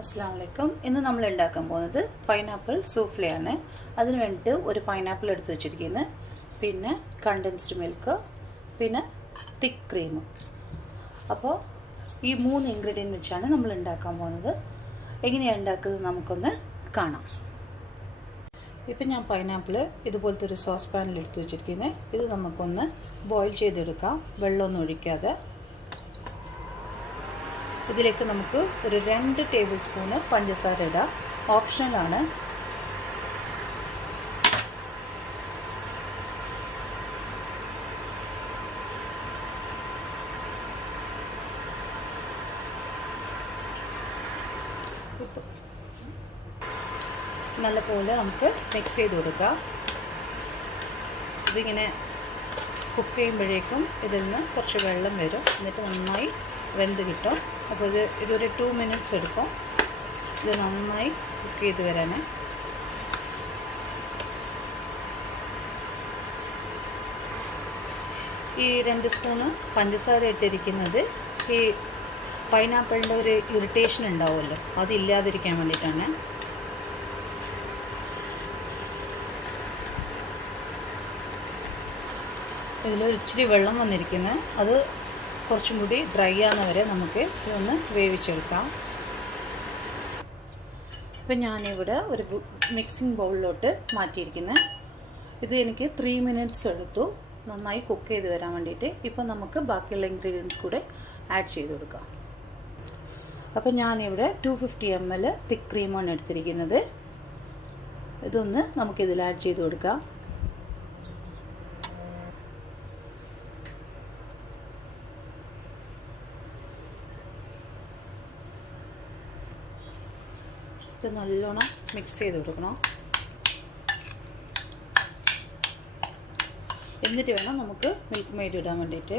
അസ്സലാമലൈക്കും. ഇന്ന് നമ്മൾ ഉണ്ടാക്കാൻ പോകുന്നത് പൈനാപ്പിൾ സൂഫ്ലേ ആണ്. അതിന് വേണ്ടിയിട്ട് ഒരു പൈനാപ്പിൾ എടുത്ത് വെച്ചിരിക്കുന്നത്, പിന്നെ കണ്ടൻസ്ഡ് മിൽക്ക്, പിന്നെ തിക്ക് ക്രീം. അപ്പോൾ ഈ 3 ഇൻഗ്രീഡിയൻറ്റ് വെച്ചാണ് നമ്മൾ ഉണ്ടാക്കാൻ പോകുന്നത്. എങ്ങനെയാണ് ഉണ്ടാക്കുന്നത് നമുക്കൊന്ന് കാണാം. ഇപ്പം ഞാൻ പൈനാപ്പിൾ ഇതുപോലത്തെ ഒരു സോസ് പാനിൽ എടുത്ത് വെച്ചിരിക്കുന്നത്. ഇത് നമുക്കൊന്ന് ബോയിൽ ചെയ്തെടുക്കാം, വെള്ളമൊന്നും ഒഴിക്കാതെ. ഇതിലേക്ക് നമുക്ക് ഒരു 2 ടേബിൾ സ്പൂണ് പഞ്ചസാര ഇടാം, ഓപ്ഷണലാണ്. നല്ലപോലെ നമുക്ക് മിക്സ് ചെയ്ത് കൊടുക്കാം. ഇതിങ്ങനെ കുക്ക് ചെയ്യുമ്പോഴേക്കും ഇതിൽ നിന്ന് കുറച്ച് വെള്ളം വരും, എന്നിട്ട് നന്നായി വെന്ത് കിട്ടും. അപ്പോൾ ഇതൊരു 2 മിനിറ്റ്സ് എടുക്കും ഇത് നന്നായി കുക്ക് ചെയ്ത് വരാൻ. ഈ 2 സ്പൂണ് പഞ്ചസാര ഇട്ടിരിക്കുന്നത് ഈ പൈനാപ്പിളിൻ്റെ ഒരു ഇറിറ്റേഷൻ ഉണ്ടാവുമല്ലോ, അതില്ലാതിരിക്കാൻ വേണ്ടിയിട്ടാണ്. ഇതിലൊരു ഇച്ചിരി വെള്ളം വന്നിരിക്കുന്നത്, അത് കുറച്ചും കൂടി ഡ്രൈ ആകുന്ന വരെ നമുക്ക് ഇതൊന്ന് വേവിച്ചെടുക്കാം. ഇപ്പം ഞാനിവിടെ ഒരു മിക്സിംഗ് ബൗളിലോട്ട് മാറ്റിയിരിക്കുന്നത്. ഇത് എനിക്ക് 3 മിനിറ്റ്സ് എടുത്തു നന്നായി കുക്ക് ചെയ്ത് വരാൻ വേണ്ടിയിട്ട്. ഇപ്പം നമുക്ക് ബാക്കിയുള്ള ഇൻഗ്രീഡിയൻസ് കൂടെ ആഡ് ചെയ്ത് കൊടുക്കാം. അപ്പം ഞാനിവിടെ 250 ml തിക്ക് ക്രീമാണ് എടുത്തിരിക്കുന്നത്. ഇതൊന്ന് നമുക്കിതിൽ ആഡ് ചെയ്ത് കൊടുക്കാം. ഇത് നല്ലോണം മിക്സ് ചെയ്ത് കൊടുക്കണം. എന്നിട്ട് വേണം നമുക്ക് മിൽക്ക് മെയ്ഡ് ഇടാൻ വേണ്ടിയിട്ട്.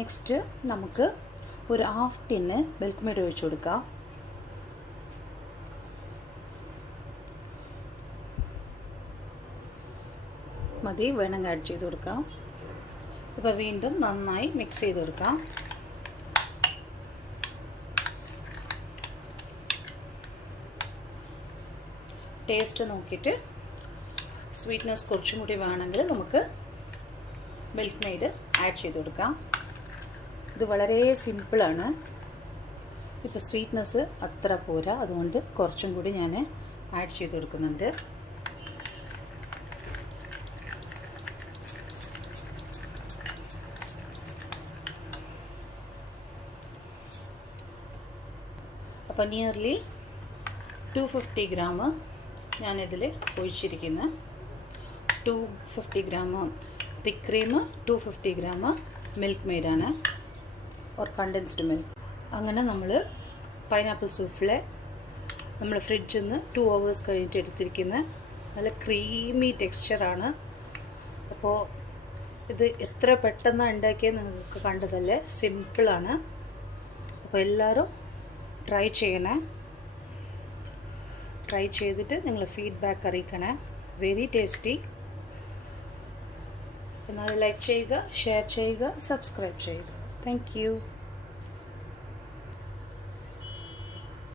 നെക്സ്റ്റ് നമുക്ക് ഒരു 1/2 ടിന്ന് മിൽക്ക് മെയ്ഡ് ഒഴിച്ചു കൊടുക്കാം. മതി, വേണമെങ്കിൽ ആഡ് ചെയ്ത് കൊടുക്കാം. ഇപ്പോൾ വീണ്ടും നന്നായി മിക്സ് ചെയ്ത് കൊടുക്കാം. ടേസ്റ്റ് നോക്കിയിട്ട് സ്വീറ്റ്നെസ് കുറച്ചും കൂടി വേണമെങ്കിൽ നമുക്ക് മിൽക്ക് മെയ്ഡ് ആഡ് ചെയ്ത് കൊടുക്കാം. ഇത് വളരെ സിമ്പിളാണ്. ഇപ്പോൾ സ്വീറ്റ്നെസ് അത്ര പോരാ, അതുകൊണ്ട് കുറച്ചും കൂടി ഞാൻ ആഡ് ചെയ്ത് കൊടുക്കുന്നുണ്ട്. അപ്പോൾ നിയർലി 250 ഗ്രാം ഞാനിതിൽ ഒഴിച്ചിരിക്കുന്ന 250 gram thick cream, 250 gram milk മെയ്ഡാണ്, ഓർ കണ്ടൻസ്ഡ് മിൽക്ക്. അങ്ങനെ നമ്മൾ പൈനാപ്പിൾ സൂഫ്ലേ നമ്മൾ ഫ്രിഡ്ജിൽ നിന്ന് 2 hours കഴിഞ്ഞിട്ട് എടുത്തിരിക്കുന്ന നല്ല ക്രീമി ടെക്സ്ചറാണ്. അപ്പോൾ ഇത് എത്ര പെട്ടെന്ന് ഉണ്ടാക്കിയത് നിങ്ങൾക്ക് കണ്ടതല്ലേ, സിമ്പിളാണ്. അപ്പോൾ എല്ലാവരും ട്രൈ ചെയ്യണേ. ട്രൈ ചെയ്തിട്ട് നിങ്ങൾ ഫീഡ്ബാക്ക് അറിയിക്കണേ. Very tasty. എന്നാൽ ലൈക്ക് ചെയ്യുക, ഷെയർ ചെയ്യുക, സബ്സ്ക്രൈബ് ചെയ്യുക. Thank U.